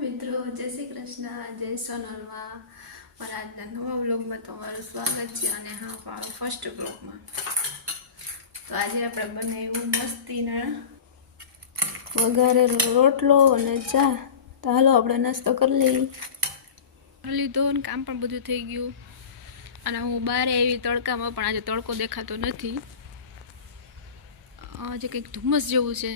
મિત્રો, જય શ્રી કૃષ્ણ, જય સોનલમાં મારા આજના નવા વ્લોગમાં તમારું સ્વાગત છે. અને હા, મારો ફર્સ્ટ વ્લોગમાં તો આજે આપણે બનાવ્યું મસ્તીના વઘારેલો રોટલો અને ચા. તો હાલો આપણે નાસ્તો કરી લીધો ને કામ પણ બધું થઈ ગયું. અને હું બહાર આવી તડકામાં, પણ આજે તડકો દેખાતો નથી. આજે કંઈક ધુમ્મસ જેવું છે.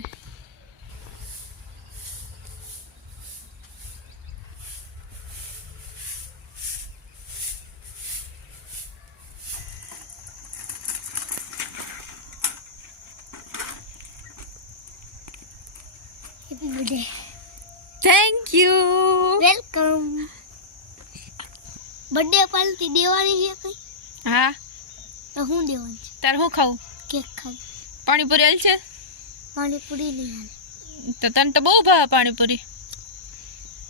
Happy birthday. Thank you. Welcome. Birthday party દેવાની છે કઈ? હા, તો હું દેવાની છે? તાર હું ખાવું? કેક ખાઈ. પાણીપુરી હાલ છે? પાણીપુરી લઈ આલે. તો તને તો બહુ ભાવે પાણીપુરી.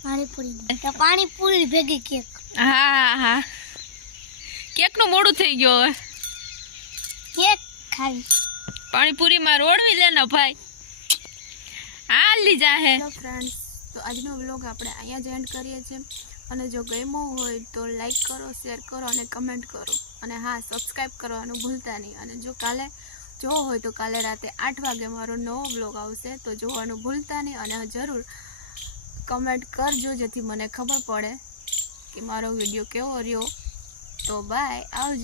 પાણીપુરી નહીં. તો પાણીપુરી ભેગી કેક. હા હા, કેકનું મોડું થઈ ગયો હવે. કેક ખાવી. પાણીપુરીમાં રોડવી લે ને ભાઈ. હાલ લીધા હે. હેલો ફ્રેન્ડ્સ, તો આજનો વ્લોગ આપણે અહીંયા જ એન્ડ કરીએ છીએ. અને જો ગમ્યો હોય તો લાઈક કરો, શેર કરો અને કમેન્ટ કરો. અને હા, સબસ્ક્રાઈબ કરવાનું ભૂલતા નહીં. અને જો કાલે જોવો હોય તો કાલે રાતે 8 વાગે મારો નવો વ્લોગ આવશે, તો જોવાનું ભૂલતા નહીં. અને જરૂર કમેન્ટ કરજો, જેથી મને ખબર પડે કે મારો વિડીયો કેવો રહ્યો. તો બાય, આવજો.